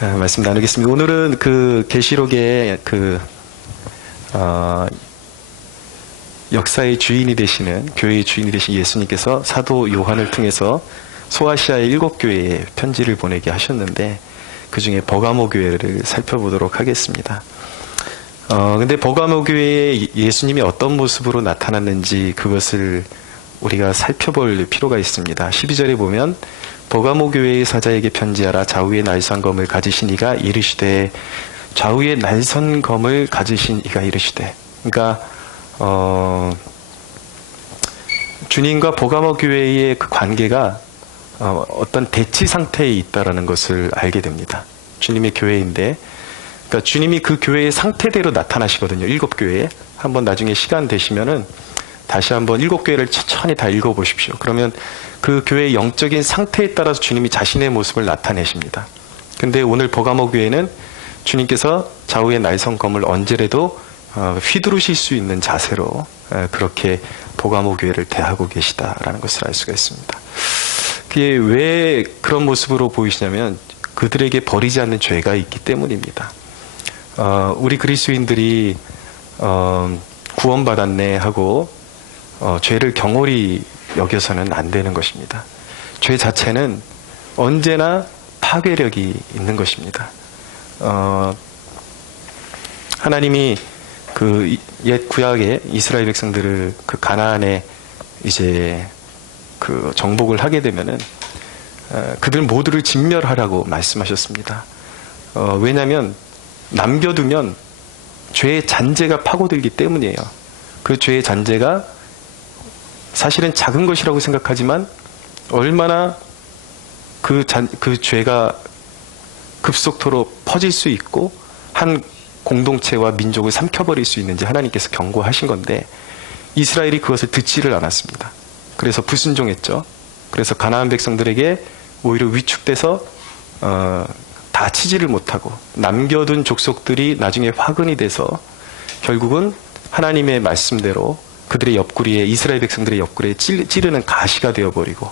말씀 나누겠습니다. 오늘은 그 계시록의 역사의 주인이 되시는, 교회의 주인이 되신 예수님께서 사도 요한을 통해서 소아시아의 7교회에 편지를 보내게 하셨는데, 그 중에 버가모 교회를 살펴보도록 하겠습니다. 근데 버가모 교회에 예수님이 어떤 모습으로 나타났는지 그것을 우리가 살펴볼 필요가 있습니다. 12절에 보면 버가모 교회의 사자에게 편지하라. 좌우에 날선 검을 가지신 이가 이르시되, 좌우에 날선 검을 가지신 이가 이르시되. 그러니까 주님과 버가모 교회의 그 관계가 어떤 대치 상태에 있다라는 것을 알게 됩니다. 주님의 교회인데, 그러니까 주님이 그 교회의 상태대로 나타나시거든요. 7교회에. 한번 나중에 시간 되시면은 다시 한번 7교회를 천천히 다 읽어보십시오. 그러면 그 교회의 영적인 상태에 따라서 주님이 자신의 모습을 나타내십니다. 근데 오늘 버가모 교회는 주님께서 좌우의 날선 검을 언제라도 휘두르실 수 있는 자세로 그렇게 버가모 교회를 대하고 계시다라는 것을 알 수가 있습니다. 그게 왜 그런 모습으로 보이시냐면 그들에게 버리지 않는 죄가 있기 때문입니다. 우리 그리스도인들이 구원받았네 하고 죄를 경홀히 여겨서는 안 되는 것입니다. 죄 자체는 언제나 파괴력이 있는 것입니다. 하나님이 그 옛 구약의 이스라엘 백성들을 그 가나안에 이제 그 정복을 하게 되면은 그들 모두를 진멸하라고 말씀하셨습니다. 왜냐하면 남겨두면 죄의 잔재가 파고들기 때문이에요. 그 죄의 잔재가 사실은 작은 것이라고 생각하지만 얼마나 그 죄가 급속도로 퍼질 수 있고 한 공동체와 민족을 삼켜버릴 수 있는지 하나님께서 경고하신 건데, 이스라엘이 그것을 듣지를 않았습니다. 그래서 불순종했죠. 그래서 가나안 백성들에게 오히려 위축돼서 다 치지를 못하고 남겨둔 족속들이 나중에 화근이 돼서 결국은 하나님의 말씀대로 그들의 옆구리에, 이스라엘 백성들의 옆구리에 찌르는 가시가 되어버리고,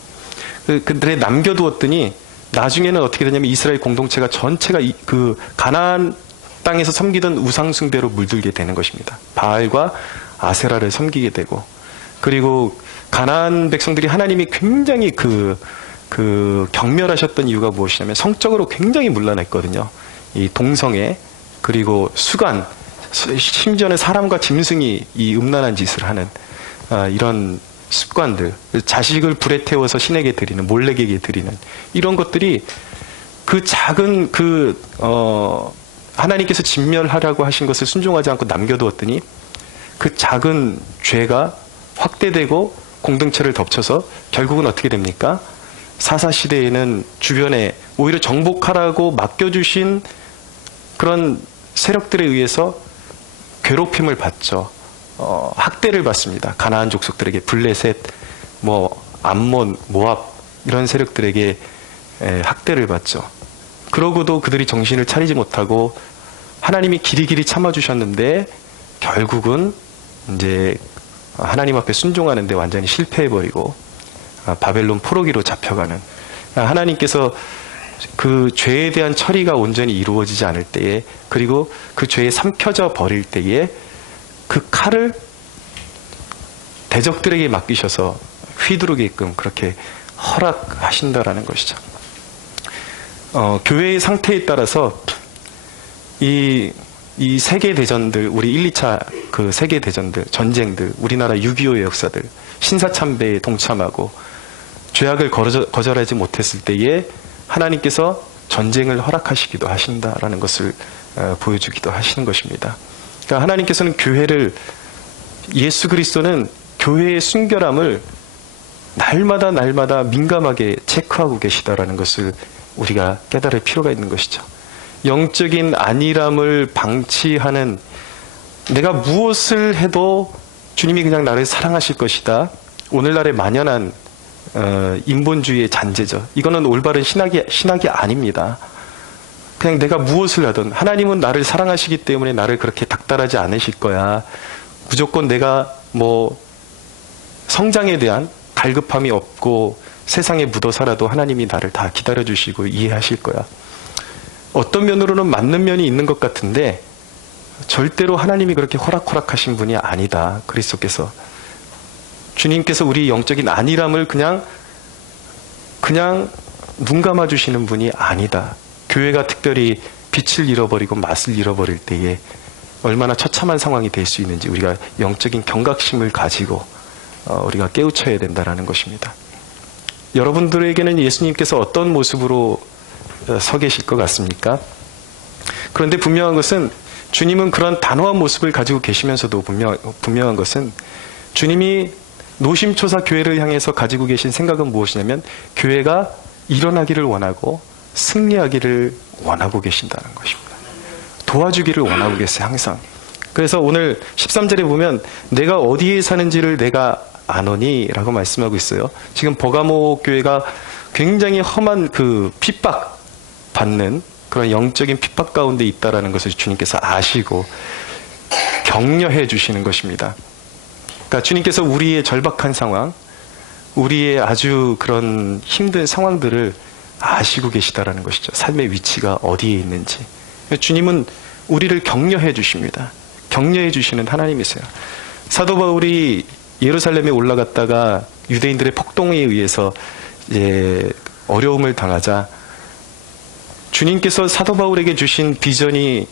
그들의 남겨두었더니 나중에는 어떻게 되냐면 이스라엘 공동체가 전체가 그 가나안 땅에서 섬기던 우상숭배로 물들게 되는 것입니다. 바알과 아세라를 섬기게 되고, 그리고 가나안 백성들이 하나님이 굉장히 경멸하셨던 이유가 무엇이냐면 성적으로 굉장히 문란했거든요. 이 동성애, 그리고 수간, 심지어는 사람과 짐승이 이 음란한 짓을 하는 이런 습관들, 자식을 불에 태워서 신에게 드리는, 몰래에게 드리는 이런 것들이 그 작은 하나님께서 진멸하라고 하신 것을 순종하지 않고 남겨두었더니 그 작은 죄가 확대되고 공동체를 덮쳐서 결국은 어떻게 됩니까? 사사시대에는 주변에 오히려 정복하라고 맡겨주신 그런 세력들에 의해서 괴롭힘을 받죠. 학대를 받습니다. 가나안 족속들에게, 블레셋, 암몬, 모압 이런 세력들에게 학대를 받죠. 그러고도 그들이 정신을 차리지 못하고 하나님이 길이길이 참아주셨는데 결국은 이제 하나님 앞에 순종하는데 완전히 실패해버리고 바벨론 포로기로 잡혀가는, 하나님께서 그 죄에 대한 처리가 온전히 이루어지지 않을 때에, 그리고 그 죄에 삼켜져 버릴 때에 그 칼을 대적들에게 맡기셔서 휘두르게끔 그렇게 허락하신다라는 것이죠. 교회의 상태에 따라서 이 세계 대전들, 우리 1, 2차 그 세계 대전들, 전쟁들, 우리나라 6.25의 역사들, 신사참배에 동참하고 죄악을 거절하지 못했을 때에 하나님께서 전쟁을 허락하시기도 하신다라는 것을 보여주기도 하시는 것입니다. 그러니까 하나님께서는 예수 그리스도는 교회의 순결함을 날마다 민감하게 체크하고 계시다라는 것을 우리가 깨달을 필요가 있는 것이죠. 영적인 안일함을 방치하는, 내가 무엇을 해도 주님이 그냥 나를 사랑하실 것이다, 오늘날의 만연한 인본주의의 잔재죠. 이거는 올바른 신학이 아닙니다. 그냥 내가 무엇을 하든 하나님은 나를 사랑하시기 때문에 나를 그렇게 닥달하지 않으실 거야. 무조건 내가 성장에 대한 갈급함이 없고 세상에 묻어 살아도 하나님이 나를 다 기다려주시고 이해하실 거야. 어떤 면으로는 맞는 면이 있는 것 같은데 절대로 하나님이 그렇게 호락호락하신 분이 아니다. 그리스도께서. 주님께서 우리 영적인 안일함을 그냥 눈 감아주시는 분이 아니다. 교회가 특별히 빛을 잃어버리고 맛을 잃어버릴 때에 얼마나 처참한 상황이 될 수 있는지 우리가 영적인 경각심을 가지고 우리가 깨우쳐야 된다는 것입니다. 여러분들에게는 예수님께서 어떤 모습으로 서 계실 것 같습니까? 그런데 분명한 것은 주님은 그런 단호한 모습을 가지고 계시면서도 분명한 것은 주님이 노심초사 교회를 향해서 가지고 계신 생각은 무엇이냐면 교회가 일어나기를 원하고 승리하기를 원하고 계신다는 것입니다. 도와주기를 원하고 계세요, 항상. 그래서 오늘 13절에 보면 내가 어디에 사는지를 내가 아노니 라고 말씀하고 있어요. 지금 버가모 교회가 굉장히 험한 그 핍박받는 그런 영적인 핍박 가운데 있다라는 것을 주님께서 아시고 격려해 주시는 것입니다. 그러니까 주님께서 우리의 절박한 상황, 우리의 아주 그런 힘든 상황들을 아시고 계시다라는 것이죠. 삶의 위치가 어디에 있는지. 주님은 우리를 격려해 주십니다. 격려해 주시는 하나님이세요. 사도 바울이 예루살렘에 올라갔다가 유대인들의 폭동에 의해서 이제 어려움을 당하자 주님께서 사도 바울에게 주신 비전이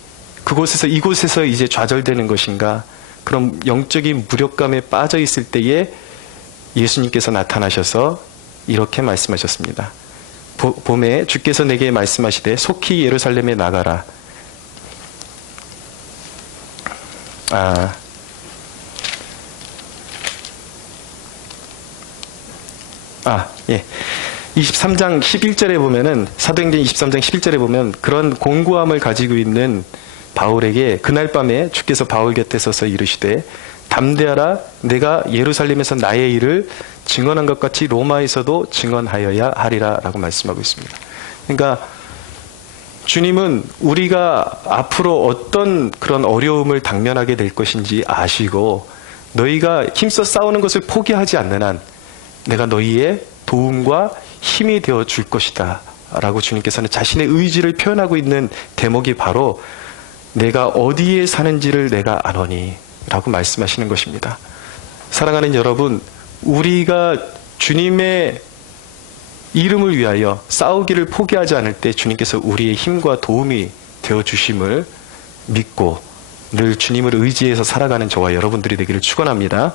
이곳에서 이제 좌절되는 것인가? 그런 영적인 무력감에 빠져 있을 때에 예수님께서 나타나셔서 이렇게 말씀하셨습니다. 봄에 주께서 내게 말씀하시되 속히 예루살렘에 나가라. 예. 23장 11절에 보면은, 사도행전 23장 11절에 보면 그런 공고함을 가지고 있는 바울에게 그날 밤에 주께서 바울 곁에 서서 이르시되 담대하라, 내가 예루살렘에서 나의 일을 증언한 것 같이 로마에서도 증언하여야 하리라 라고 말씀하고 있습니다. 그러니까 주님은 우리가 앞으로 어떤 그런 어려움을 당면하게 될 것인지 아시고 너희가 힘써 싸우는 것을 포기하지 않는 한 내가 너희의 도움과 힘이 되어 줄 것이다 라고 주님께서는 자신의 의지를 표현하고 있는 대목이 바로 내가 어디에 사는지를 내가 아노니 라고 말씀하시는 것입니다. 사랑하는 여러분, 우리가 주님의 이름을 위하여 싸우기를 포기하지 않을 때 주님께서 우리의 힘과 도움이 되어 주심을 믿고 늘 주님을 의지해서 살아가는 저와 여러분들이 되기를 축원합니다.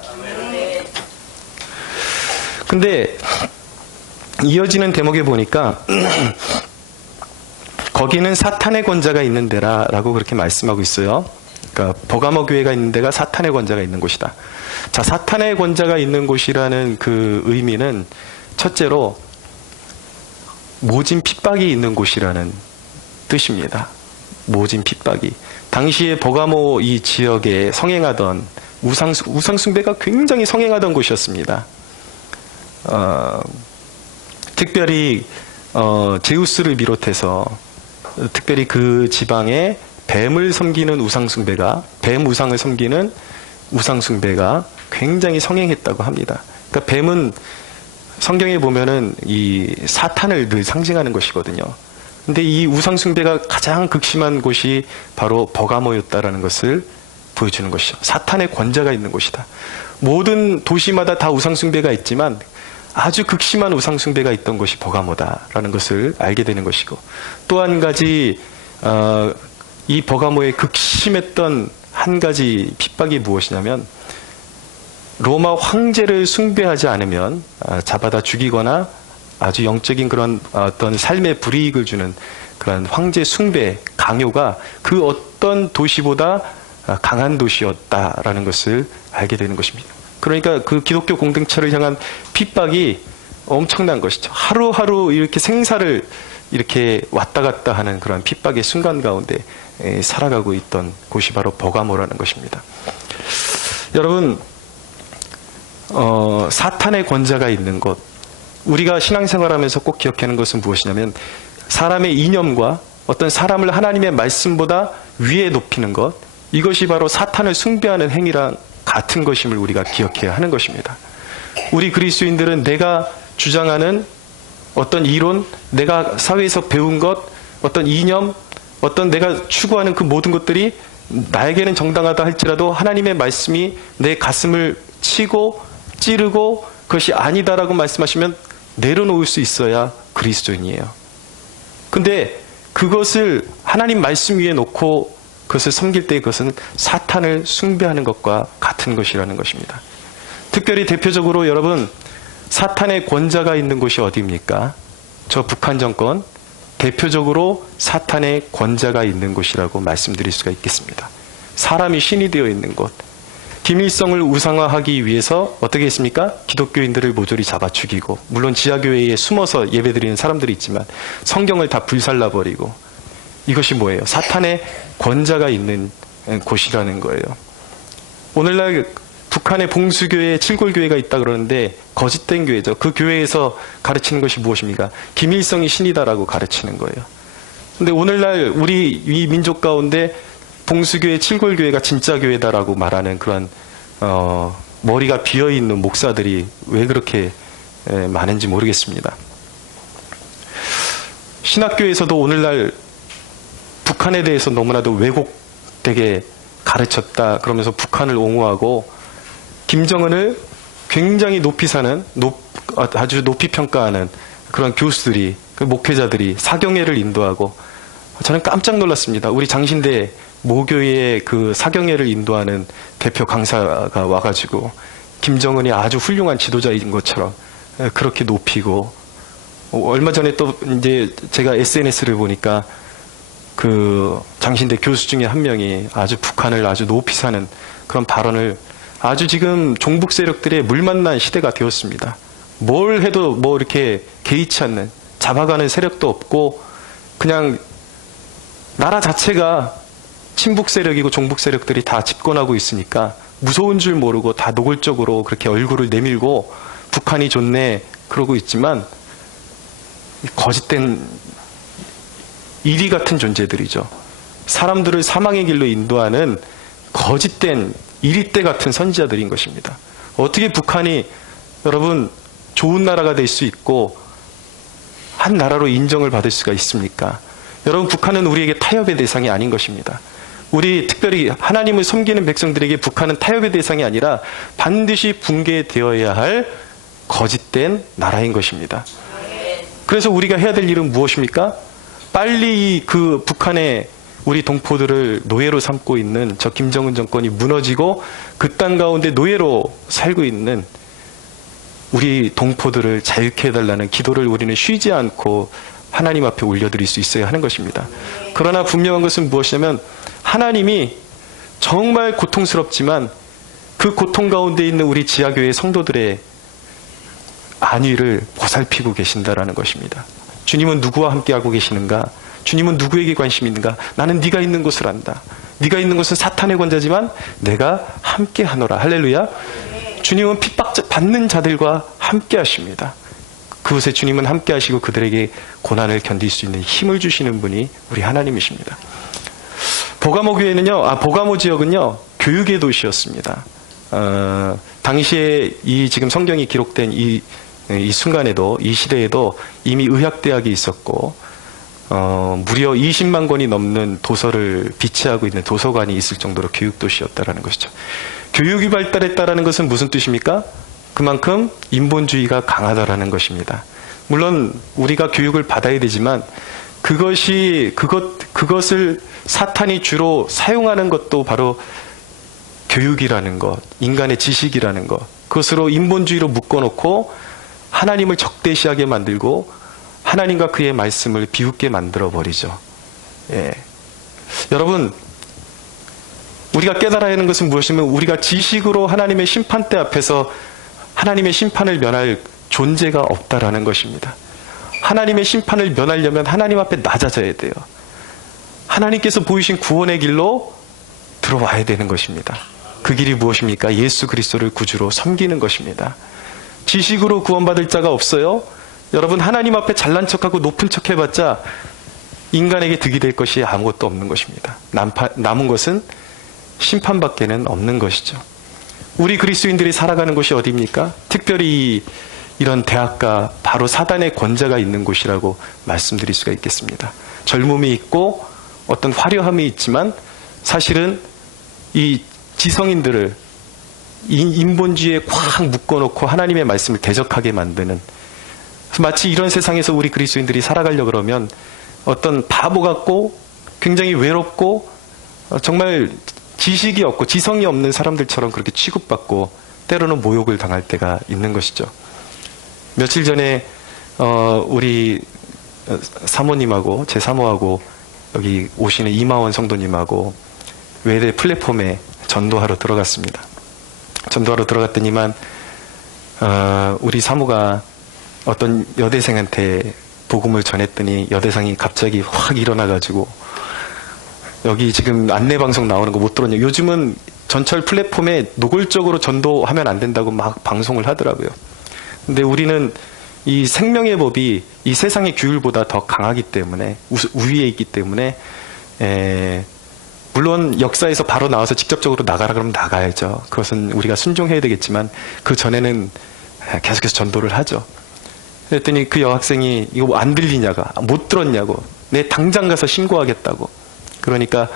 근데 이어지는 대목에 보니까 거기는 사탄의 권자가 있는 데라 라고 그렇게 말씀하고 있어요. 그러니까 버가모 교회가 있는 데가 사탄의 권자가 있는 곳이다. 자, 사탄의 권자가 있는 곳이라는 그 의미는 첫째로 모진 핍박이 있는 곳이라는 뜻입니다. 모진 핍박이. 당시에 버가모 이 지역에 성행하던 우상숭배가 굉장히 성행하던 곳이었습니다. 특별히 제우스를 비롯해서 특별히 그 지방에 뱀을 섬기는 뱀 우상을 섬기는 우상숭배가 굉장히 성행했다고 합니다. 그러니까 뱀은 성경에 보면은 이 사탄을 늘 상징하는 것이거든요. 근데 이 우상숭배가 가장 극심한 곳이 바로 버가모였다라는 것을 보여주는 것이죠. 사탄의 권자가 있는 곳이다. 모든 도시마다 다 우상숭배가 있지만 아주 극심한 우상숭배가 있던 곳이 버가모다라는 것을 알게 되는 것이고, 또 한 가지 이 버가모의 극심했던 한 가지 핍박이 무엇이냐면 로마 황제를 숭배하지 않으면 잡아다 죽이거나 아주 영적인 그런 어떤 삶의 불이익을 주는 그런 황제 숭배 강요가 그 어떤 도시보다 강한 도시였다라는 것을 알게 되는 것입니다. 그러니까 그 기독교 공동체를 향한 핍박이 엄청난 것이죠. 하루하루 이렇게 생사를 이렇게 왔다 갔다 하는 그런 핍박의 순간 가운데 살아가고 있던 곳이 바로 버가모라는 것입니다. 여러분, 사탄의 권자가 있는 곳, 우리가 신앙생활하면서 꼭 기억하는 것은 무엇이냐면 사람의 이념과 어떤 사람을 하나님의 말씀보다 위에 높이는 것, 이것이 바로 사탄을 숭배하는 행위랑 같은 것임을 우리가 기억해야 하는 것입니다. 우리 그리스도인들은 내가 주장하는 어떤 이론, 내가 사회에서 배운 것, 어떤 이념, 어떤 내가 추구하는 그 모든 것들이 나에게는 정당하다 할지라도 하나님의 말씀이 내 가슴을 치고 찌르고 그것이 아니다라고 말씀하시면 내려놓을 수 있어야 그리스도인이에요. 근데 그것을 하나님 말씀 위에 놓고 그것을 섬길 때 그것은 사탄을 숭배하는 것과 같은 것이라는 것입니다. 특별히 대표적으로 여러분, 사탄의 권자가 있는 곳이 어디입니까? 저 북한 정권, 대표적으로 사탄의 권자가 있는 곳이라고 말씀드릴 수가 있겠습니다. 사람이 신이 되어 있는 곳. 김일성을 우상화하기 위해서 어떻게 했습니까? 기독교인들을 모조리 잡아 죽이고, 물론 지하교회에 숨어서 예배드리는 사람들이 있지만 성경을 다 불살라버리고, 이것이 뭐예요? 사탄의 권자가 있는 곳이라는 거예요. 오늘날 북한의 봉수교회, 칠골교회가 있다 그러는데 거짓된 교회죠. 그 교회에서 가르치는 것이 무엇입니까? 김일성이 신이다라고 가르치는 거예요. 근데 오늘날 우리 이 민족 가운데 봉수교회, 칠골교회가 진짜 교회다라고 말하는 그런 머리가 비어있는 목사들이 왜 그렇게 많은지 모르겠습니다. 신학교에서도 오늘날 북한에 대해서 너무나도 왜곡되게 가르쳤다 그러면서 북한을 옹호하고 김정은을 굉장히 높이 사는, 아주 높이 평가하는 그런 교수들이, 그 목회자들이 사경회를 인도하고, 저는 깜짝 놀랐습니다. 우리 장신대 모교의 그 사경회를 인도하는 대표 강사가 와가지고 김정은이 아주 훌륭한 지도자인 것처럼 그렇게 높이고, 얼마 전에 또 이제 제가 SNS를 보니까 그 장신대 교수 중에 한 명이 아주 북한을 아주 높이 사는 그런 발언을, 아주 지금 종북 세력들의 물 만난 시대가 되었습니다. 뭘 해도 뭐 이렇게 개의치 않는, 잡아가는 세력도 없고 그냥 나라 자체가 친북 세력이고 종북 세력들이 다 집권하고 있으니까 무서운 줄 모르고 다 노골적으로 그렇게 얼굴을 내밀고 북한이 좋네 그러고 있지만 거짓된 이리 같은 존재들이죠. 사람들을 사망의 길로 인도하는 거짓된 이리떼 같은 선지자들인 것입니다. 어떻게 북한이 여러분 좋은 나라가 될 수 있고 한 나라로 인정을 받을 수가 있습니까? 여러분, 북한은 우리에게 타협의 대상이 아닌 것입니다. 우리 특별히 하나님을 섬기는 백성들에게 북한은 타협의 대상이 아니라 반드시 붕괴되어야 할 거짓된 나라인 것입니다. 그래서 우리가 해야 될 일은 무엇입니까? 빨리 그 북한의 우리 동포들을 노예로 삼고 있는 저 김정은 정권이 무너지고 그 땅 가운데 노예로 살고 있는 우리 동포들을 자유케 해달라는 기도를 우리는 쉬지 않고 하나님 앞에 올려드릴 수 있어야 하는 것입니다. 그러나 분명한 것은 무엇이냐면 하나님이 정말 고통스럽지만 그 고통 가운데 있는 우리 지하교회 성도들의 안위를 보살피고 계신다라는 것입니다. 주님은 누구와 함께하고 계시는가? 주님은 누구에게 관심이 있는가? 나는 네가 있는 곳을 안다. 네가 있는 곳은 사탄의 권자지만 내가 함께하노라. 할렐루야. 주님은 핍박받는 자들과 함께하십니다. 그곳에 주님은 함께하시고 그들에게 고난을 견딜 수 있는 힘을 주시는 분이 우리 하나님이십니다. 보가모 교회는요, 보가모 지역은요, 교육의 도시였습니다. 당시에 이 지금 성경이 기록된 이 순간에도, 이 시대에도 이미 의학대학이 있었고, 무려 20만 권이 넘는 도서를 비치하고 있는 도서관이 있을 정도로 교육도시였다라는 것이죠. 교육이 발달했다라는 것은 무슨 뜻입니까? 그만큼 인본주의가 강하다라는 것입니다. 물론 우리가 교육을 받아야 되지만 그것을 사탄이 주로 사용하는 것도 바로 교육이라는 것, 인간의 지식이라는 것, 그것으로 인본주의로 묶어놓고 하나님을 적대시하게 만들고 하나님과 그의 말씀을 비웃게 만들어버리죠. 예. 여러분, 우리가 깨달아야 하는 것은 무엇이냐면 우리가 지식으로 하나님의 심판대 앞에서 하나님의 심판을 면할 존재가 없다라는 것입니다. 하나님의 심판을 면하려면 하나님 앞에 낮아져야 돼요. 하나님께서 보이신 구원의 길로 들어와야 되는 것입니다. 그 길이 무엇입니까? 예수 그리스도를 구주로 섬기는 것입니다. 지식으로 구원받을 자가 없어요. 여러분, 하나님 앞에 잘난 척하고 높은 척 해봤자 인간에게 득이 될 것이 아무것도 없는 것입니다. 남은 것은 심판밖에는 없는 것이죠. 우리 그리스도인들이 살아가는 곳이 어디입니까? 특별히 이런 대학가, 바로 사단의 권자가 있는 곳이라고 말씀드릴 수가 있겠습니다. 젊음이 있고 어떤 화려함이 있지만 사실은 이 지성인들을 인본주의에 꽉 묶어놓고 하나님의 말씀을 대적하게 만드는, 마치 이런 세상에서 우리 그리스도인들이 살아가려고 그러면 어떤 바보 같고 굉장히 외롭고 정말 지식이 없고 지성이 없는 사람들처럼 그렇게 취급받고 때로는 모욕을 당할 때가 있는 것이죠. 며칠 전에 우리 사모님하고 제 사모하고 여기 오시는 이마원 성도님하고 외대 플랫폼에 전도하러 들어갔습니다. 전도하러 들어갔더니만 우리 사모가 어떤 여대생한테 복음을 전했더니 여대생이 갑자기 확 일어나가지고 여기 지금 안내방송 나오는 거 못 들었냐. 요즘은 전철 플랫폼에 노골적으로 전도하면 안 된다고 막 방송을 하더라고요. 근데 우리는 이 생명의 법이 이 세상의 규율보다 더 강하기 때문에, 우위에 있기 때문에, 물론 역사에서 바로 나와서 직접적으로 나가라 그러면 나가야죠. 그것은 우리가 순종해야 되겠지만 그 전에는 계속해서 전도를 하죠. 그랬더니 그 여학생이 이거 안 들리냐가, 못 들었냐고, 내 당장 가서 신고하겠다고. 그러니까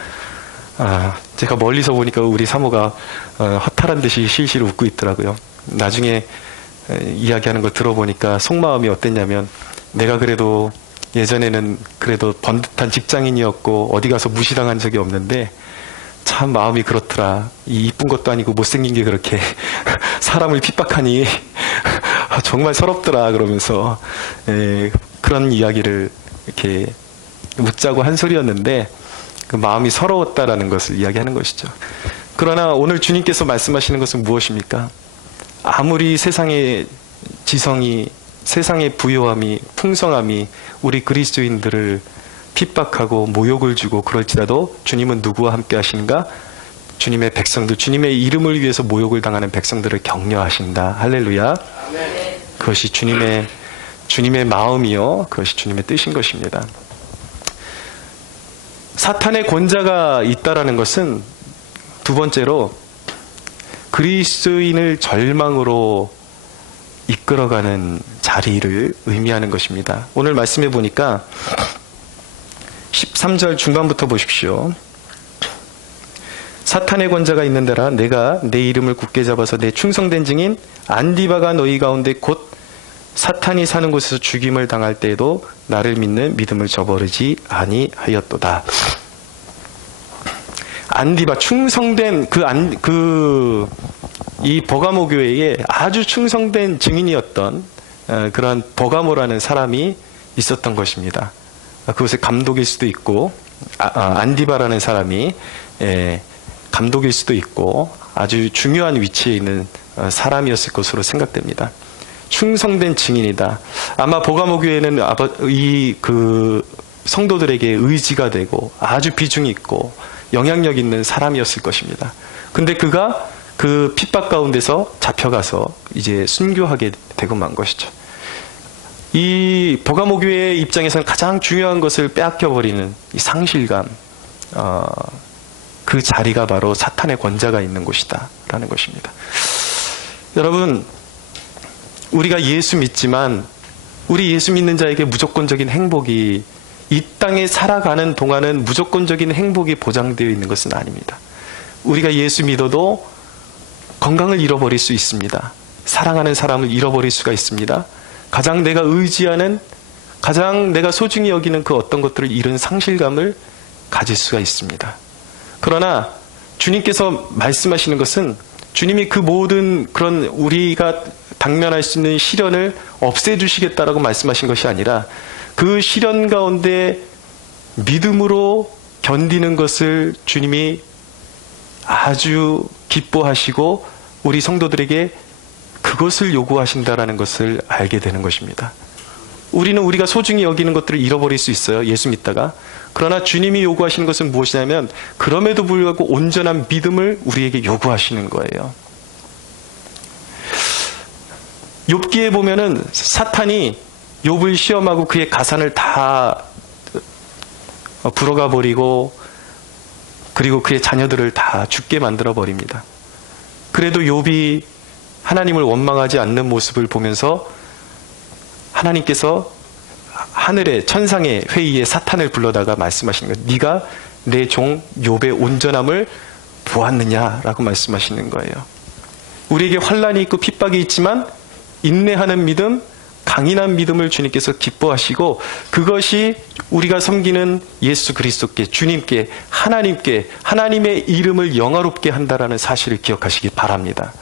제가 멀리서 보니까 우리 사모가 허탈한 듯이 실실 웃고 있더라고요. 나중에 이야기하는 걸 들어보니까 속마음이 어땠냐면, 내가 그래도 예전에는 그래도 번듯한 직장인이었고 어디 가서 무시당한 적이 없는데 참 마음이 그렇더라. 이 이쁜 것도 아니고 못생긴 게 그렇게 사람을 핍박하니 정말 서럽더라 그러면서 그런 이야기를 이렇게 웃자고 한 소리였는데 그 마음이 서러웠다라는 것을 이야기하는 것이죠. 그러나 오늘 주님께서 말씀하시는 것은 무엇입니까? 아무리 세상의 지성이, 세상의 부요함이, 풍성함이 우리 그리스도인들을 핍박하고 모욕을 주고 그럴지라도 주님은 누구와 함께 하신가? 주님의 백성들, 주님의 이름을 위해서 모욕을 당하는 백성들을 격려하신다. 할렐루야. 네. 그것이 주님의 마음이요, 그것이 주님의 뜻인 것입니다. 사탄의 권자가 있다라는 것은 두 번째로 그리스도인을 절망으로 이끌어가는 자리를 의미하는 것입니다. 오늘 말씀해 보니까 13절 중반부터 보십시오. 사탄의 권자가 있는 데라 내가 내 이름을 굳게 잡아서 내 충성된 증인 안디바가 너희 가운데 곧 사탄이 사는 곳에서 죽임을 당할 때에도 나를 믿는 믿음을 저버리지 아니하였도다. 안디바, 충성된 이 버가모 교회에 아주 충성된 증인이었던 그러한 버가모라는 사람이 있었던 것입니다. 그것의 감독일 수도 있고, 안디바라는 사람이 감독일 수도 있고 아주 중요한 위치에 있는 사람이었을 것으로 생각됩니다. 충성된 증인이다. 아마 버가모 교회는 성도들에게 의지가 되고 아주 비중이 있고 영향력 있는 사람이었을 것입니다. 근데 그가 그 핍박 가운데서 잡혀가서 이제 순교하게 되고 만 것이죠. 이 버가모 교회의 입장에서는 가장 중요한 것을 빼앗겨버리는 이 상실감, 그 자리가 바로 사탄의 권자가 있는 곳이다 라는 것입니다. 여러분, 우리가 예수 믿지만 우리 예수 믿는 자에게 무조건적인 행복이, 이 땅에 살아가는 동안은 무조건적인 행복이 보장되어 있는 것은 아닙니다. 우리가 예수 믿어도 건강을 잃어버릴 수 있습니다. 사랑하는 사람을 잃어버릴 수가 있습니다. 가장 내가 의지하는, 가장 내가 소중히 여기는 그 어떤 것들을 잃은 상실감을 가질 수가 있습니다. 그러나 주님께서 말씀하시는 것은 주님이 그 모든 그런 우리가 당면할 수 있는 시련을 없애주시겠다라고 말씀하신 것이 아니라 그 시련 가운데 믿음으로 견디는 것을 주님이 아주 기뻐하시고 우리 성도들에게 그것을 요구하신다라는 것을 알게 되는 것입니다. 우리는 우리가 소중히 여기는 것들을 잃어버릴 수 있어요. 예수 믿다가. 그러나 주님이 요구하시는 것은 무엇이냐면 그럼에도 불구하고 온전한 믿음을 우리에게 요구하시는 거예요. 욥기에 보면은 사탄이 욥을 시험하고 그의 가산을 다 불어가 버리고 그리고 그의 자녀들을 다 죽게 만들어 버립니다. 그래도 욥이 하나님을 원망하지 않는 모습을 보면서 하나님께서 하늘의 천상의 회의에 사탄을 불러다가 말씀하시는 거예요. 네가 내 종 욥의 온전함을 보았느냐라고 말씀하시는 거예요. 우리에게 환난이 있고 핍박이 있지만 인내하는 믿음, 강인한 믿음을 주님께서 기뻐하시고 그것이 우리가 섬기는 예수 그리스도께, 주님께, 하나님께, 하나님의 이름을 영화롭게 한다라는 사실을 기억하시기 바랍니다.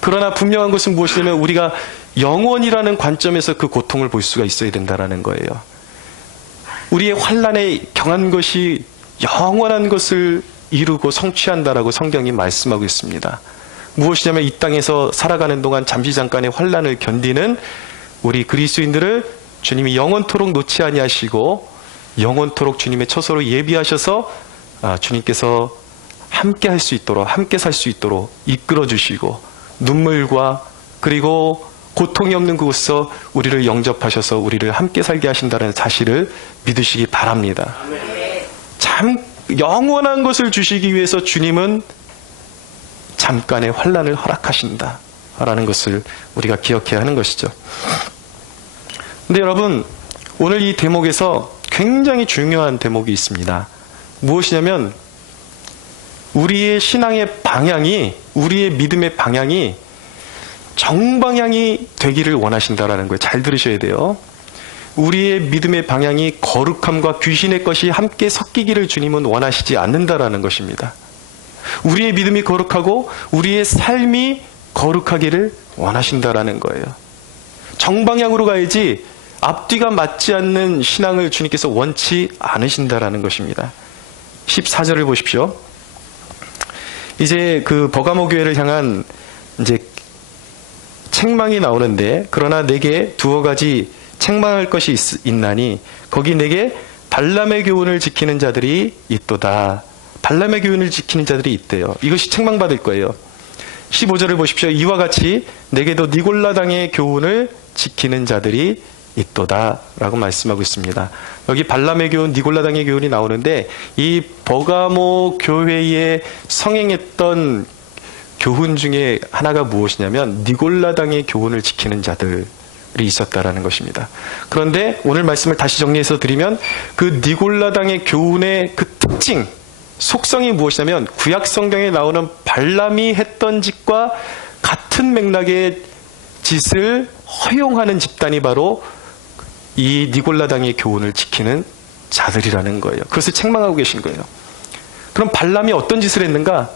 그러나 분명한 것은 무엇이냐면 우리가 영원이라는 관점에서 그 고통을 볼 수가 있어야 된다는 거예요. 우리의 환난에 경한 것이 영원한 것을 이루고 성취한다라고 성경이 말씀하고 있습니다. 무엇이냐면 이 땅에서 살아가는 동안 잠시 잠깐의 환난을 견디는 우리 그리스도인들을 주님이 영원토록 놓지 아니하시고 영원토록 주님의 처소로 예비하셔서 주님께서 함께 할 수 있도록, 함께 살 수 있도록 이끌어 주시고 눈물과 그리고 고통이 없는 그곳에서 우리를 영접하셔서 우리를 함께 살게 하신다는 사실을 믿으시기 바랍니다. 참 영원한 것을 주시기 위해서 주님은 잠깐의 환난을 허락하신다라는 것을 우리가 기억해야 하는 것이죠. 근데 여러분, 오늘 이 대목에서 굉장히 중요한 대목이 있습니다. 무엇이냐면 우리의 신앙의 방향이, 우리의 믿음의 방향이 정방향이 되기를 원하신다라는 거예요. 잘 들으셔야 돼요. 우리의 믿음의 방향이 거룩함과 귀신의 것이 함께 섞이기를 주님은 원하시지 않는다라는 것입니다. 우리의 믿음이 거룩하고 우리의 삶이 거룩하기를 원하신다라는 거예요. 정방향으로 가야지 앞뒤가 맞지 않는 신앙을 주님께서 원치 않으신다라는 것입니다. 14절을 보십시오. 이제 그 버가모 교회를 향한 이제 책망이 나오는데, 그러나 내게 두어 가지 책망할 것이 있나니 거기 내게 발람의 교훈을 지키는 자들이 있도다. 발람의 교훈을 지키는 자들이 있대요. 이것이 책망받을 거예요. 15절을 보십시오. 이와 같이 내게도 니골라당의 교훈을 지키는 자들이 있도다 라고 말씀하고 있습니다. 여기 발람의 교훈, 니골라당의 교훈이 나오는데 이 버가모 교회에 성행했던 교훈 중에 하나가 무엇이냐면 니골라당의 교훈을 지키는 자들이 있었다라는 것입니다. 그런데 오늘 말씀을 다시 정리해서 드리면 그 니골라당의 교훈의 그 특징, 속성이 무엇이냐면 구약 성경에 나오는 발람이 했던 짓과 같은 맥락의 짓을 허용하는 집단이 바로 이 니골라당의 교훈을 지키는 자들이라는 거예요. 그것을 책망하고 계신 거예요. 그럼 발람이 어떤 짓을 했는가?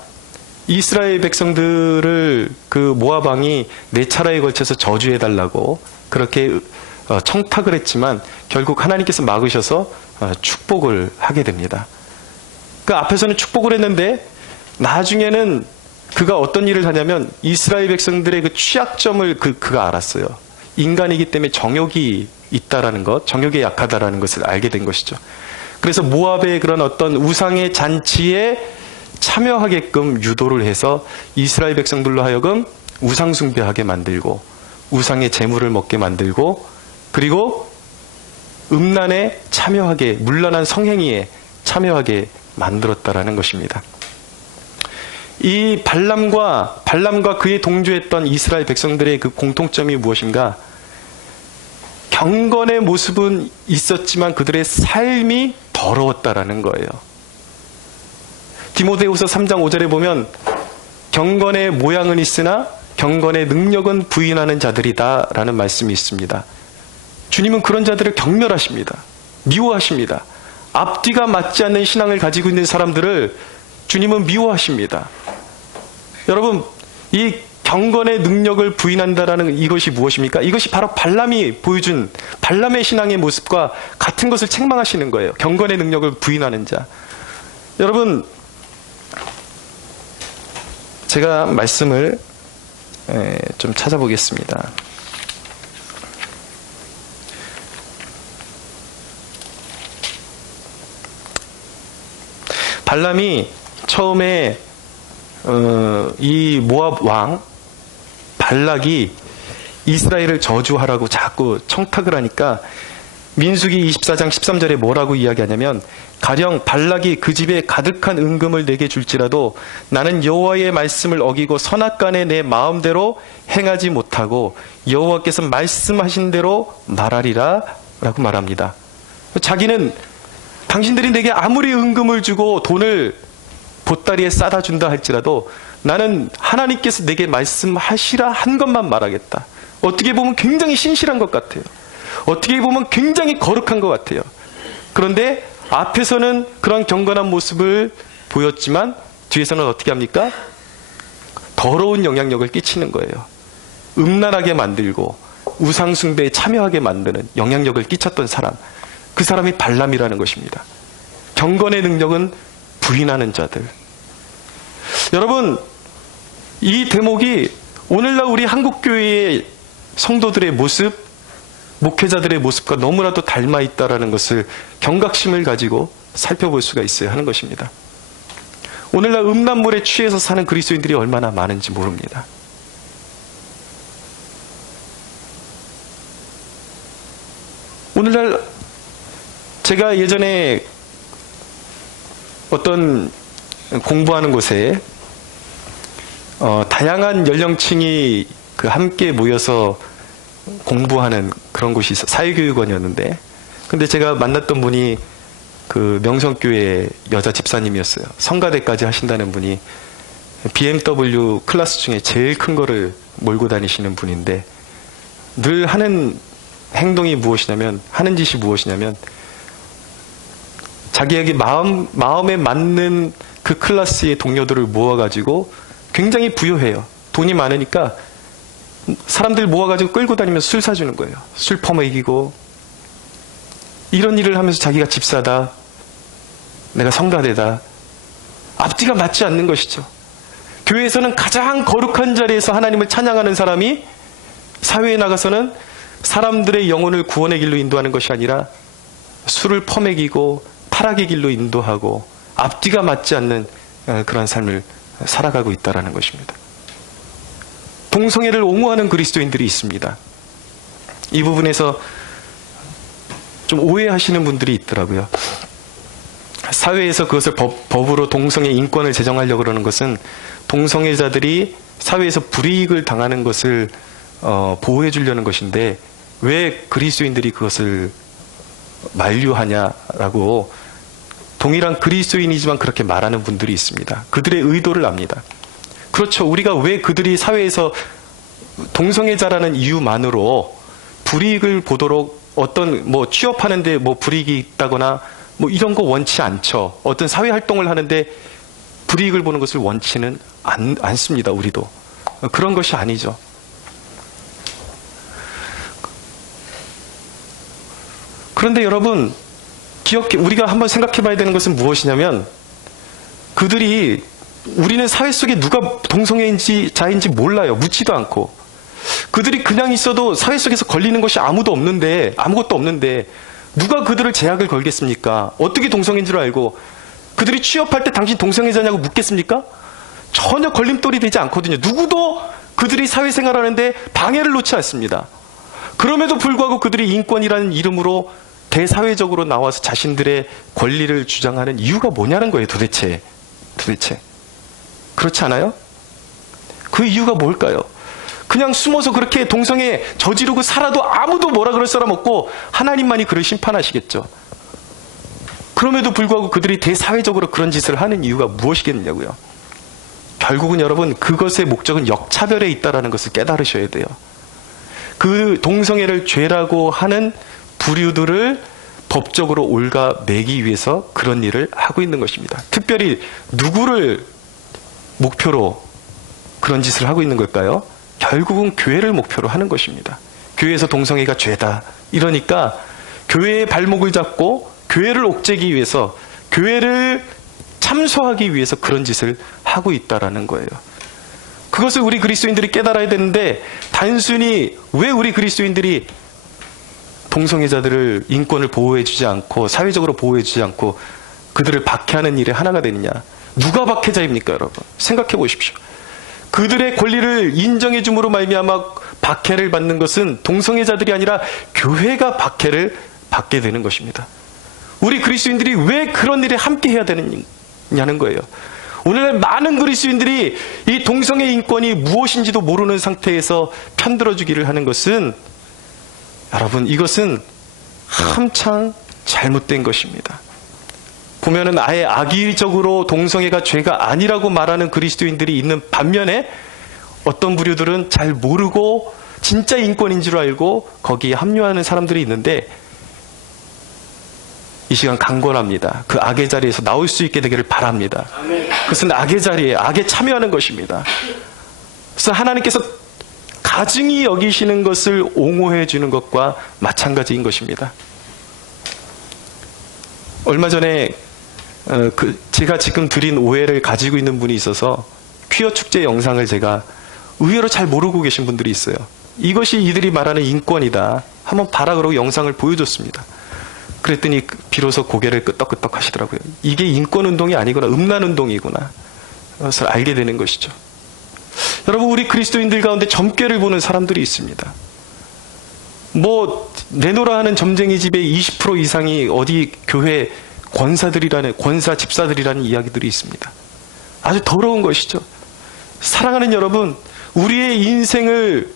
이스라엘 백성들을 그 모압 왕이 4차례에 걸쳐서 저주해달라고 그렇게 청탁을 했지만 결국 하나님께서 막으셔서 축복을 하게 됩니다. 그 앞에서는 축복을 했는데 나중에는 그가 어떤 일을 하냐면 이스라엘 백성들의 그 취약점을 그가 알았어요. 인간이기 때문에 정욕이 있다라는 것, 정욕에 약하다라는 것을 알게 된 것이죠. 그래서 모압의 그런 어떤 우상의 잔치에 참여하게끔 유도를 해서 이스라엘 백성들로 하여금 우상 숭배하게 만들고 우상의 재물을 먹게 만들고 그리고 음란에 참여하게, 문란한 성행위에 참여하게 만들었다라는 것입니다. 이 발람과 그에 동조했던 이스라엘 백성들의 그 공통점이 무엇인가? 경건의 모습은 있었지만 그들의 삶이 더러웠다라는 거예요. 디모데후서 3장 5절에 보면 경건의 모양은 있으나 경건의 능력은 부인하는 자들이다 라는 말씀이 있습니다. 주님은 그런 자들을 경멸하십니다. 미워하십니다. 앞뒤가 맞지 않는 신앙을 가지고 있는 사람들을 주님은 미워하십니다. 여러분, 이 경건의 능력을 부인한다라는 이것이 무엇입니까? 이것이 바로 발람이 보여준 발람의 신앙의 모습과 같은 것을 책망하시는 거예요. 경건의 능력을 부인하는 자. 여러분, 제가 말씀을 좀 찾아보겠습니다. 발람이 처음에 이 모압 왕 발락이 이스라엘을 저주하라고 자꾸 청탁을 하니까 민수기 24장 13절에 뭐라고 이야기하냐면 가령 발락이 그 집에 가득한 은금을 내게 줄지라도 나는 여호와의 말씀을 어기고 선악간에 내 마음대로 행하지 못하고 여호와께서 말씀하신 대로 말하리라 라고 말합니다. 자기는 당신들이 내게 아무리 은금을 주고 돈을 보따리에 싸다 준다 할지라도 나는 하나님께서 내게 말씀하시라 한 것만 말하겠다. 어떻게 보면 굉장히 신실한 것 같아요. 어떻게 보면 굉장히 거룩한 것 같아요. 그런데 앞에서는 그런 경건한 모습을 보였지만 뒤에서는 어떻게 합니까? 더러운 영향력을 끼치는 거예요. 음란하게 만들고 우상숭배에 참여하게 만드는 영향력을 끼쳤던 사람, 그 사람이 발람이라는 것입니다. 경건의 능력은 부인하는 자들. 여러분, 이 대목이 오늘날 우리 한국교회의 성도들의 모습, 목회자들의 모습과 너무나도 닮아 있다는 것을 경각심을 가지고 살펴볼 수가 있어야 하는 것입니다. 오늘날 음란물에 취해서 사는 그리스도인들이 얼마나 많은지 모릅니다. 오늘날 제가 예전에 어떤 공부하는 곳에 다양한 연령층이 함께 모여서 공부하는 그런 곳이 있어 사회교육원이었는데, 근데 제가 만났던 분이 그 명성교회 여자 집사님이었어요. 성가대까지 하신다는 분이 BMW 클래스 중에 제일 큰 거를 몰고 다니시는 분인데, 늘 하는 행동이 무엇이냐면, 하는 짓이 무엇이냐면, 자기에게 마음에 맞는 그 클래스의 동료들을 모아가지고 굉장히 부유해요. 돈이 많으니까 사람들 모아가지고 끌고 다니면서 술 사주는 거예요. 술 퍼먹이고, 이런 일을 하면서 자기가 집사다, 내가 성가대다, 앞뒤가 맞지 않는 것이죠. 교회에서는 가장 거룩한 자리에서 하나님을 찬양하는 사람이 사회에 나가서는 사람들의 영혼을 구원의 길로 인도하는 것이 아니라 술을 퍼먹이고 타락의 길로 인도하고 앞뒤가 맞지 않는 그런 삶을 살아가고 있다는 것입니다. 동성애를 옹호하는 그리스도인들이 있습니다. 이 부분에서 좀 오해하시는 분들이 있더라고요. 사회에서 그것을 법으로 동성애 인권을 제정하려고 그러는 것은 동성애자들이 사회에서 불이익을 당하는 것을 보호해 주려는 것인데, 왜 그리스도인들이 그것을 만류하냐라고 동일한 그리스도인이지만 그렇게 말하는 분들이 있습니다. 그들의 의도를 압니다. 그렇죠. 우리가 왜 그들이 사회에서 동성애자라는 이유만으로 불이익을 보도록 어떤 취업하는데 불이익이 있다거나 이런 거 원치 않죠. 어떤 사회 활동을 하는데 불이익을 보는 것을 원치는 않습니다. 우리도. 그런 것이 아니죠. 그런데 여러분, 우리가 한번 생각해 봐야 되는 것은 무엇이냐면, 우리는 사회 속에 누가 동성애자인지 몰라요. 묻지도 않고. 그들이 그냥 있어도 사회 속에서 걸리는 것이 아무것도 없는데 누가 그들을 제약을 걸겠습니까? 어떻게 동성애인 줄 알고 그들이 취업할 때 당신 동성애자냐고 묻겠습니까? 전혀 걸림돌이 되지 않거든요. 누구도 그들이 사회생활하는데 방해를 놓지 않습니다. 그럼에도 불구하고 그들이 인권이라는 이름으로 대사회적으로 나와서 자신들의 권리를 주장하는 이유가 뭐냐는 거예요. 도대체. 그렇지 않아요? 그 이유가 뭘까요? 그냥 숨어서 그렇게 동성애 저지르고 살아도 아무도 뭐라 그럴 사람 없고 하나님만이 그를 심판하시겠죠. 그럼에도 불구하고 그들이 대사회적으로 그런 짓을 하는 이유가 무엇이겠냐고요. 결국은 여러분, 그것의 목적은 역차별에 있다는 것을 깨달으셔야 돼요. 그 동성애를 죄라고 하는 부류들을 법적으로 옳아내기 위해서 그런 일을 하고 있는 것입니다. 특별히 누구를 목표로 그런 짓을 하고 있는 걸까요? 결국은 교회를 목표로 하는 것입니다. 교회에서 동성애가 죄다, 이러니까 교회의 발목을 잡고 교회를 옥죄기 위해서, 교회를 참소하기 위해서 그런 짓을 하고 있다는 거예요. 그것을 우리 그리스도인들이 깨달아야 되는데, 단순히 왜 우리 그리스도인들이 동성애자들을 인권을 보호해주지 않고 사회적으로 보호해주지 않고 그들을 박해하는 일에 하나가 되느냐? 누가 박해자입니까, 여러분? 생각해 보십시오. 그들의 권리를 인정해줌으로 말미암아 박해를 받는 것은 동성애자들이 아니라 교회가 박해를 받게 되는 것입니다. 우리 그리스도인들이 왜 그런 일에 함께 해야 되느냐는 거예요. 오늘날 많은 그리스도인들이 이 동성애 인권이 무엇인지도 모르는 상태에서 편들어주기를 하는 것은, 여러분, 이것은 한창 잘못된 것입니다. 보면은 아예 악의적으로 동성애가 죄가 아니라고 말하는 그리스도인들이 있는 반면에 어떤 부류들은 잘 모르고 진짜 인권인 줄 알고 거기에 합류하는 사람들이 있는데, 이 시간 강권합니다. 그 악의 자리에서 나올 수 있게 되기를 바랍니다. 그것은 악의 자리에, 악에 참여하는 것입니다. 그래서 하나님께서 가증히 여기시는 것을 옹호해 주는 것과 마찬가지인 것입니다. 얼마 전에 제가 지금 드린 오해를 가지고 있는 분이 있어서 퀴어 축제 영상을 제가 의외로 잘 모르고 계신 분들이 있어요. 이것이 이들이 말하는 인권이다, 한번 봐라 그러고 영상을 보여줬습니다. 그랬더니 비로소 고개를 끄덕끄덕 하시더라고요. 이게 인권운동이 아니구나, 음란운동이구나, 그것을 알게 되는 것이죠. 여러분, 우리 그리스도인들 가운데 점괘를 보는 사람들이 있습니다. 뭐 내노라 하는 점쟁이 집의 20% 이상이 어디 교회 권사 집사들이라는 이야기들이 있습니다. 아주 더러운 것이죠. 사랑하는 여러분, 우리의 인생의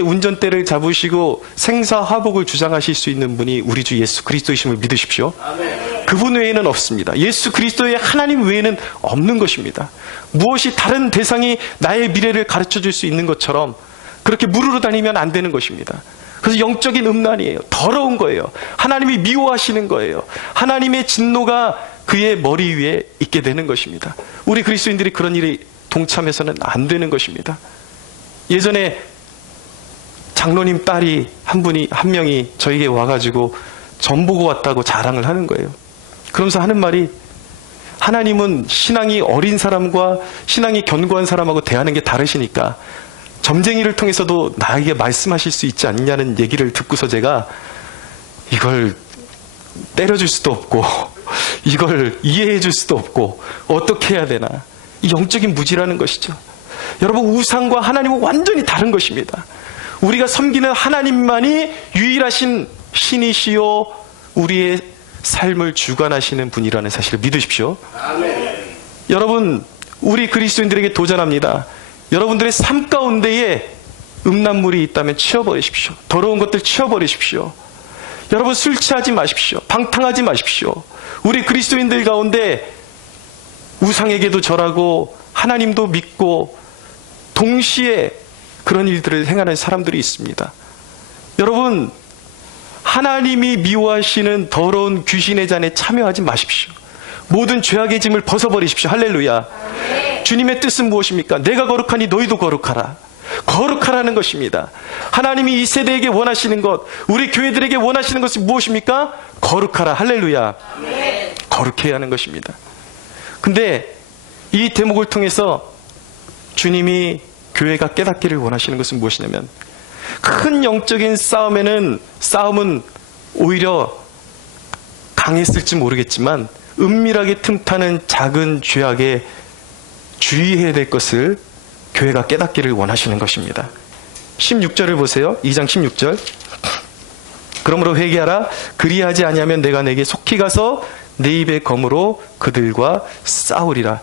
운전대를 잡으시고 생사화복을 주장하실 수 있는 분이 우리 주 예수 그리스도이심을 믿으십시오. 아멘. 그분 외에는 없습니다. 예수 그리스도의 하나님 외에는 없는 것입니다. 무엇이 다른 대상이 나의 미래를 가르쳐 줄 수 있는 것처럼 그렇게 물으러 다니면 안 되는 것입니다. 그래서 영적인 음란이에요. 더러운 거예요. 하나님이 미워하시는 거예요. 하나님의 진노가 그의 머리 위에 있게 되는 것입니다. 우리 그리스도인들이 그런 일에 동참해서는 안 되는 것입니다. 예전에 장로님 딸이 한 명이 저에게 와가지고 전 보고 왔다고 자랑을 하는 거예요. 그러면서 하는 말이, 하나님은 신앙이 어린 사람과 신앙이 견고한 사람하고 대하는 게 다르시니까 점쟁이를 통해서도 나에게 말씀하실 수 있지 않냐는 얘기를 듣고서 제가 이걸 때려줄 수도 없고 이걸 이해해 줄 수도 없고 어떻게 해야 되나, 이 영적인 무지라는 것이죠. 여러분, 우상과 하나님은 완전히 다른 것입니다. 우리가 섬기는 하나님만이 유일하신 신이시요 우리의 삶을 주관하시는 분이라는 사실을 믿으십시오. 아멘. 여러분, 우리 그리스도인들에게 도전합니다. 여러분들의 삶 가운데에 음란물이 있다면 치워버리십시오. 더러운 것들 치워버리십시오. 여러분, 술 취하지 마십시오. 방탕하지 마십시오. 우리 그리스도인들 가운데 우상에게도 절하고 하나님도 믿고 동시에 그런 일들을 행하는 사람들이 있습니다. 여러분, 하나님이 미워하시는 더러운 귀신의 잔에 참여하지 마십시오. 모든 죄악의 짐을 벗어버리십시오. 할렐루야. 네. 주님의 뜻은 무엇입니까? 내가 거룩하니 너희도 거룩하라. 거룩하라는 것입니다. 하나님이 이 세대에게 원하시는 것, 우리 교회들에게 원하시는 것이 무엇입니까? 거룩하라. 할렐루야. 네. 거룩해야 하는 것입니다. 근데 이 대목을 통해서 주님이 교회가 깨닫기를 원하시는 것은 무엇이냐면, 큰 영적인 싸움은 오히려 강했을지 모르겠지만 은밀하게 틈타는 작은 죄악에 주의해야 될 것을 교회가 깨닫기를 원하시는 것입니다. 16절을 보세요. 2장 16절. 그러므로 회개하라. 그리하지 아니하면 내가 내게 속히 가서 내 입의 검으로 그들과 싸우리라.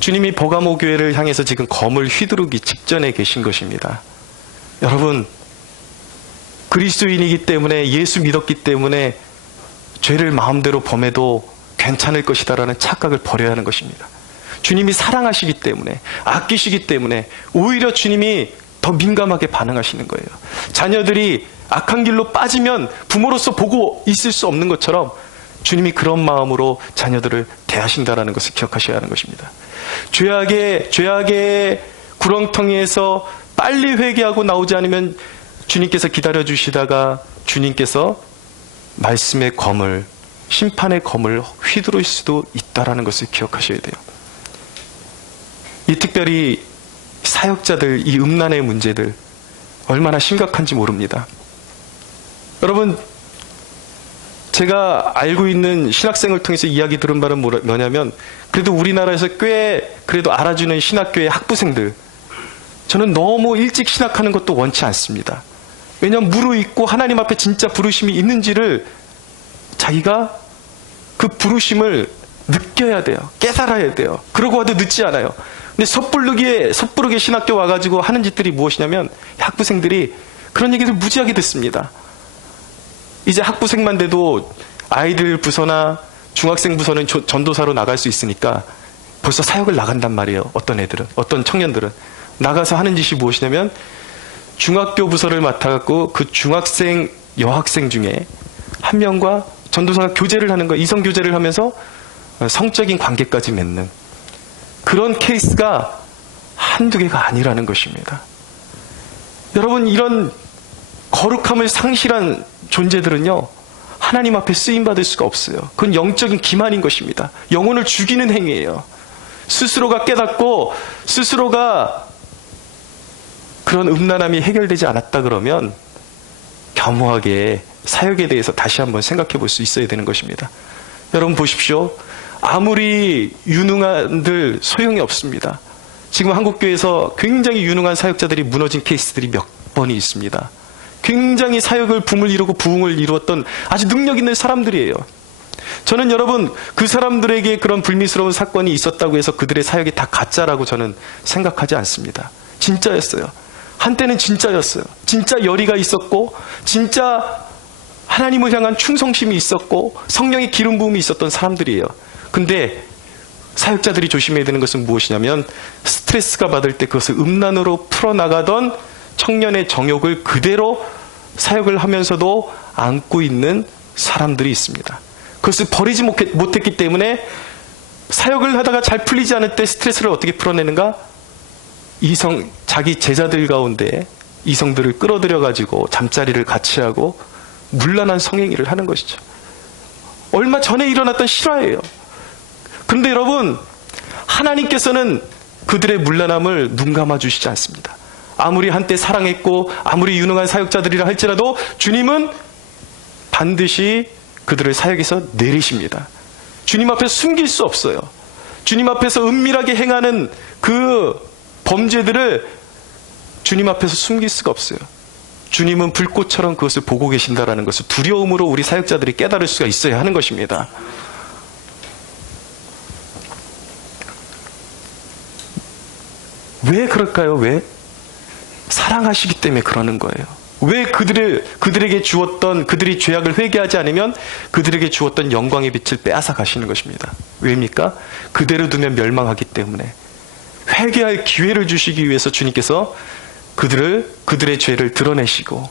주님이 버가모 교회를 향해서 지금 검을 휘두르기 직전에 계신 것입니다. 여러분, 그리스도인이기 때문에, 예수 믿었기 때문에 죄를 마음대로 범해도 괜찮을 것이다라는 착각을 버려야 하는 것입니다. 주님이 사랑하시기 때문에, 아끼시기 때문에 오히려 주님이 더 민감하게 반응하시는 거예요. 자녀들이 악한 길로 빠지면 부모로서 보고 있을 수 없는 것처럼 주님이 그런 마음으로 자녀들을 대하신다라는 것을 기억하셔야 하는 것입니다. 죄악의 구렁텅이에서 빨리 회개하고 나오지 않으면 주님께서 기다려주시다가 주님께서 말씀의 검을, 심판의 검을 휘두를 수도 있다라는 것을 기억하셔야 돼요. 이 특별히 사역자들, 이 음란의 문제들 얼마나 심각한지 모릅니다. 여러분, 제가 알고 있는 신학생을 통해서 이야기 들은 바는 뭐냐면, 그래도 우리나라에서 꽤 그래도 알아주는 신학교의 학부생들, 저는 너무 일찍 신학하는 것도 원치 않습니다. 왜냐하면 무르익고 하나님 앞에 진짜 부르심이 있는지를 자기가 그 부르심을 느껴야 돼요. 깨달아야 돼요. 그러고 와도 늦지 않아요. 근데 섣부르게 신학교 와가지고 하는 짓들이 무엇이냐면, 학부생들이 그런 얘기를 무지하게 듣습니다. 이제 학부생만 돼도 아이들 부서나 중학생 부서는 전도사로 나갈 수 있으니까 벌써 사역을 나간단 말이에요. 어떤 애들은, 어떤 청년들은. 나가서 하는 짓이 무엇이냐면 중학교 부서를 맡아갖고 그 중학생, 여학생 중에 한 명과 전도사가 교제를 하는 거예요. 이성 교제를 하면서 성적인 관계까지 맺는 그런 케이스가 한두 개가 아니라는 것입니다. 여러분, 이런 거룩함을 상실한 존재들은요, 하나님 앞에 쓰임받을 수가 없어요. 그건 영적인 기만인 것입니다. 영혼을 죽이는 행위예요. 스스로가 깨닫고 스스로가 그런 음란함이 해결되지 않았다 그러면 겸허하게 사역에 대해서 다시 한번 생각해 볼 수 있어야 되는 것입니다. 여러분 보십시오. 아무리 유능한들 소용이 없습니다. 지금 한국교회에서 굉장히 유능한 사역자들이 무너진 케이스들이 몇 번이 있습니다. 굉장히 사역을 붐을 이루고 부흥을 이루었던 아주 능력 있는 사람들이에요. 저는 여러분 그 사람들에게 그런 불미스러운 사건이 있었다고 해서 그들의 사역이 다 가짜라고 저는 생각하지 않습니다. 진짜였어요. 한때는 진짜였어요. 진짜 열의가 있었고 진짜 하나님을 향한 충성심이 있었고 성령의 기름 부음이 있었던 사람들이에요. 근데 사역자들이 조심해야 되는 것은 무엇이냐면 스트레스가 받을 때 그것을 음란으로 풀어나가던 청년의 정욕을 그대로 사역을 하면서도 안고 있는 사람들이 있습니다. 그것을 버리지 못했기 때문에 사역을 하다가 잘 풀리지 않을 때 스트레스를 어떻게 풀어내는가? 자기 제자들 가운데 이성들을 끌어들여가지고 잠자리를 같이 하고 문란한 성행위를 하는 것이죠. 얼마 전에 일어났던 실화예요. 그런데 여러분, 하나님께서는 그들의 문란함을 눈 감아 주시지 않습니다. 아무리 한때 사랑했고 아무리 유능한 사역자들이라 할지라도 주님은 반드시 그들을 사역에서 내리십니다. 주님 앞에 숨길 수 없어요. 주님 앞에서 은밀하게 행하는 그 범죄들을 주님 앞에서 숨길 수가 없어요. 주님은 불꽃처럼 그것을 보고 계신다라는 것을 두려움으로 우리 사역자들이 깨달을 수가 있어야 하는 것입니다. 왜 그럴까요? 왜? 사랑하시기 때문에 그러는 거예요. 왜 그들에게 주었던, 그들이 죄악을 회개하지 않으면 그들에게 주었던 영광의 빛을 빼앗아 가시는 것입니다. 왜입니까? 그대로 두면 멸망하기 때문에. 회개할 기회를 주시기 위해서 주님께서 그들의 죄를 드러내시고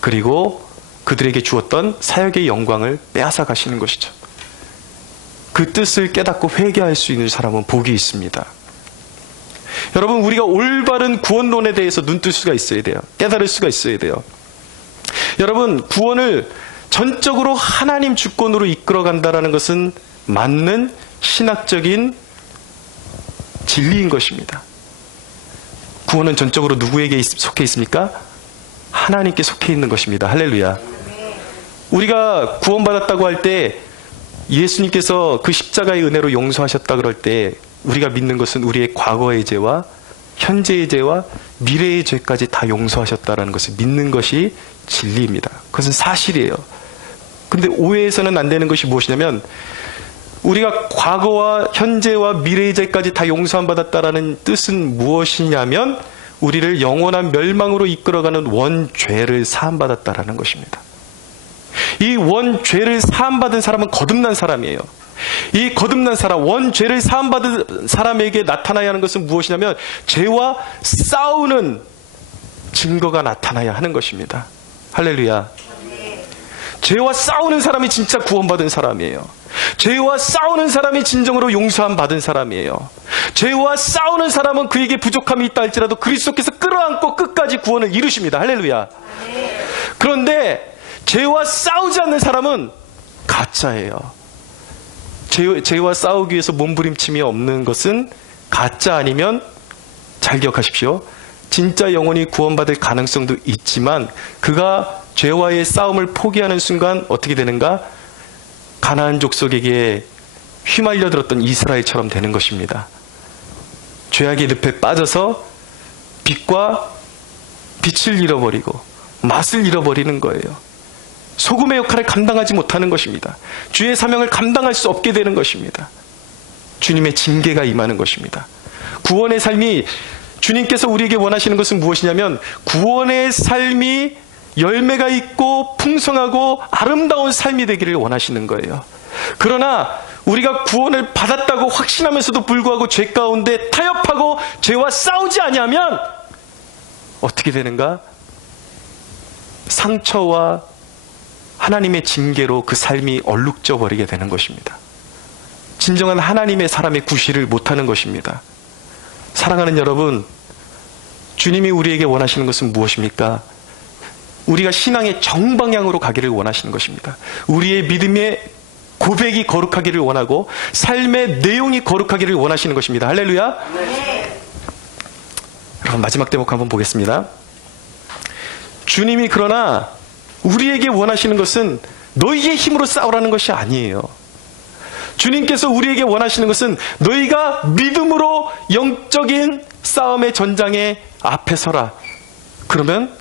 그리고 그들에게 주었던 사역의 영광을 빼앗아 가시는 것이죠. 그 뜻을 깨닫고 회개할 수 있는 사람은 복이 있습니다. 여러분, 우리가 올바른 구원론에 대해서 눈뜰 수가 있어야 돼요. 깨달을 수가 있어야 돼요. 여러분, 구원을 전적으로 하나님 주권으로 이끌어간다는 것은 맞는 신학적인 진리인 것입니다. 구원은 전적으로 누구에게 속해 있습니까? 하나님께 속해 있는 것입니다. 할렐루야. 우리가 구원받았다고 할 때 예수님께서 그 십자가의 은혜로 용서하셨다 그럴 때 우리가 믿는 것은 우리의 과거의 죄와 현재의 죄와 미래의 죄까지 다 용서하셨다는 것을 믿는 것이 진리입니다. 그것은 사실이에요. 그런데 오해해서는 안 되는 것이 무엇이냐면 우리가 과거와 현재와 미래의 죄까지 다 용서함 받았다라는 뜻은 무엇이냐면 우리를 영원한 멸망으로 이끌어가는 원죄를 사함 받았다라는 것입니다. 이 원죄를 사함 받은 사람은 거듭난 사람이에요. 이 거듭난 사람, 원죄를 사함받은 사람에게 나타나야 하는 것은 무엇이냐면 죄와 싸우는 증거가 나타나야 하는 것입니다. 할렐루야. 죄와 싸우는 사람이 진짜 구원받은 사람이에요. 죄와 싸우는 사람이 진정으로 용서함 받은 사람이에요. 죄와 싸우는 사람은 그에게 부족함이 있다 할지라도 그리스도께서 끌어안고 끝까지 구원을 이루십니다. 할렐루야. 그런데 죄와 싸우지 않는 사람은 가짜예요. 죄와 싸우기 위해서 몸부림침이 없는 것은 가짜 아니면 잘 기억하십시오. 진짜 영혼이 구원받을 가능성도 있지만 그가 죄와의 싸움을 포기하는 순간 어떻게 되는가? 가나안 족속에게 휘말려 들었던 이스라엘처럼 되는 것입니다. 죄악의 늪에 빠져서 빛과 빛을 잃어버리고 맛을 잃어버리는 거예요. 소금의 역할을 감당하지 못하는 것입니다. 주의 사명을 감당할 수 없게 되는 것입니다. 주님의 징계가 임하는 것입니다. 구원의 삶이, 주님께서 우리에게 원하시는 것은 무엇이냐면 구원의 삶이 열매가 있고 풍성하고 아름다운 삶이 되기를 원하시는 거예요. 그러나 우리가 구원을 받았다고 확신하면서도 불구하고 죄 가운데 타협하고 죄와 싸우지 아니하면 어떻게 되는가? 상처와 하나님의 징계로 그 삶이 얼룩져 버리게 되는 것입니다. 진정한 하나님의 사람의 구실을 못하는 것입니다. 사랑하는 여러분, 주님이 우리에게 원하시는 것은 무엇입니까? 우리가 신앙의 정방향으로 가기를 원하시는 것입니다. 우리의 믿음의 고백이 거룩하기를 원하고 삶의 내용이 거룩하기를 원하시는 것입니다. 할렐루야. 네. 여러분, 마지막 대목 한번 보겠습니다. 주님이 그러나 우리에게 원하시는 것은 너희의 힘으로 싸우라는 것이 아니에요. 주님께서 우리에게 원하시는 것은 너희가 믿음으로 영적인 싸움의 전장에 앞에 서라. 그러면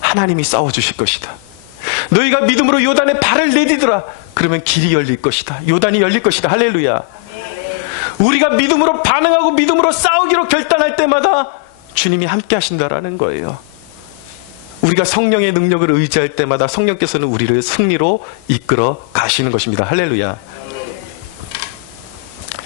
하나님이 싸워주실 것이다. 너희가 믿음으로 요단에 발을 내디더라. 그러면 길이 열릴 것이다. 요단이 열릴 것이다. 할렐루야. 우리가 믿음으로 반응하고 믿음으로 싸우기로 결단할 때마다 주님이 함께 하신다라는 거예요. 우리가 성령의 능력을 의지할 때마다 성령께서는 우리를 승리로 이끌어 가시는 것입니다. 할렐루야.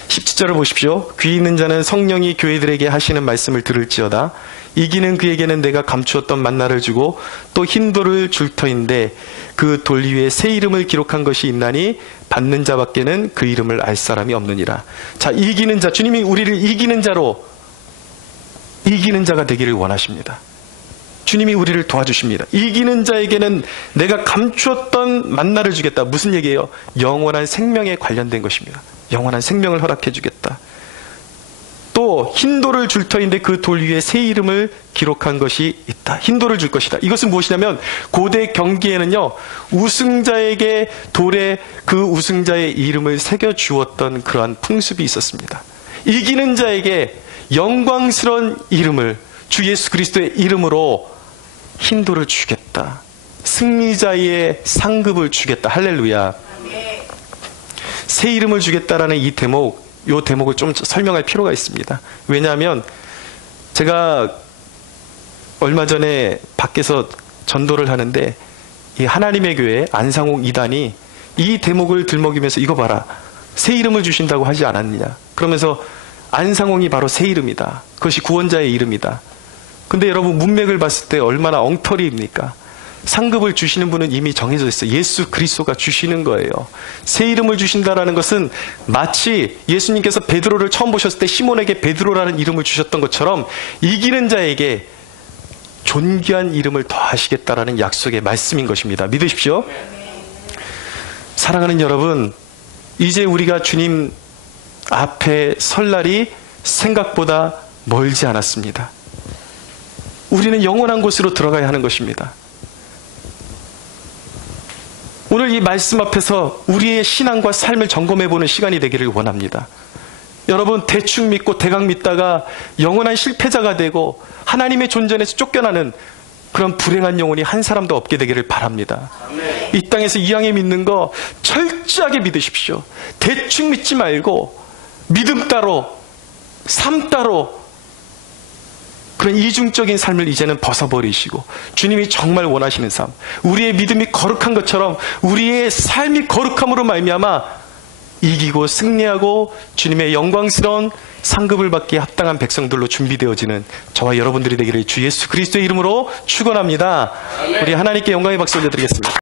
17절을 보십시오. 귀 있는 자는 성령이 교회들에게 하시는 말씀을 들을지어다. 이기는 그에게는 내가 감추었던 만나를 주고 또 흰 돌을 줄 터인데 그 돌 위에 새 이름을 기록한 것이 있나니 받는 자밖에는 그 이름을 알 사람이 없느니라. 자, 이기는 자, 주님이 우리를 이기는 자로, 이기는 자가 되기를 원하십니다. 주님이 우리를 도와주십니다. 이기는 자에게는 내가 감추었던 만나를 주겠다. 무슨 얘기예요? 영원한 생명에 관련된 것입니다. 영원한 생명을 허락해 주겠다. 또 흰 돌을 줄 터인데 그 돌 위에 새 이름을 기록한 것이 있다. 흰 돌을 줄 것이다. 이것은 무엇이냐면 고대 경기에는요, 우승자에게 돌에 그 우승자의 이름을 새겨 주었던 그러한 풍습이 있었습니다. 이기는 자에게 영광스러운 이름을, 주 예수 그리스도의 이름으로 흰 돌을 주겠다. 승리자의 상급을 주겠다. 할렐루야. 새 이름을 주겠다라는 이 대목을 좀 설명할 필요가 있습니다. 왜냐하면 제가 얼마 전에 밖에서 전도를 하는데 이 하나님의 교회 안상홍 2단이 이 대목을 들먹이면서 이거 봐라. 새 이름을 주신다고 하지 않았느냐. 그러면서 안상홍이 바로 새 이름이다. 그것이 구원자의 이름이다. 근데 여러분, 문맥을 봤을 때 얼마나 엉터리입니까? 상급을 주시는 분은 이미 정해져 있어요. 예수 그리스도가 주시는 거예요. 새 이름을 주신다라는 것은 마치 예수님께서 베드로를 처음 보셨을 때 시몬에게 베드로라는 이름을 주셨던 것처럼 이기는 자에게 존귀한 이름을 더하시겠다라는 약속의 말씀인 것입니다. 믿으십시오. 사랑하는 여러분, 이제 우리가 주님 앞에 설 날이 생각보다 멀지 않았습니다. 우리는 영원한 곳으로 들어가야 하는 것입니다. 오늘 이 말씀 앞에서 우리의 신앙과 삶을 점검해보는 시간이 되기를 원합니다. 여러분, 대충 믿고 대강 믿다가 영원한 실패자가 되고 하나님의 존전에서 쫓겨나는 그런 불행한 영혼이 한 사람도 없게 되기를 바랍니다. 이 땅에서 이왕에 믿는 거 철저하게 믿으십시오. 대충 믿지 말고 믿음 따로, 삶 따로 그런 이중적인 삶을 이제는 벗어버리시고 주님이 정말 원하시는 삶, 우리의 믿음이 거룩한 것처럼 우리의 삶이 거룩함으로 말미암아 이기고 승리하고 주님의 영광스러운 상급을 받기에 합당한 백성들로 준비되어지는 저와 여러분들이 되기를 주 예수 그리스도의 이름으로 축원합니다. 우리 하나님께 영광의 박수 올려드리겠습니다.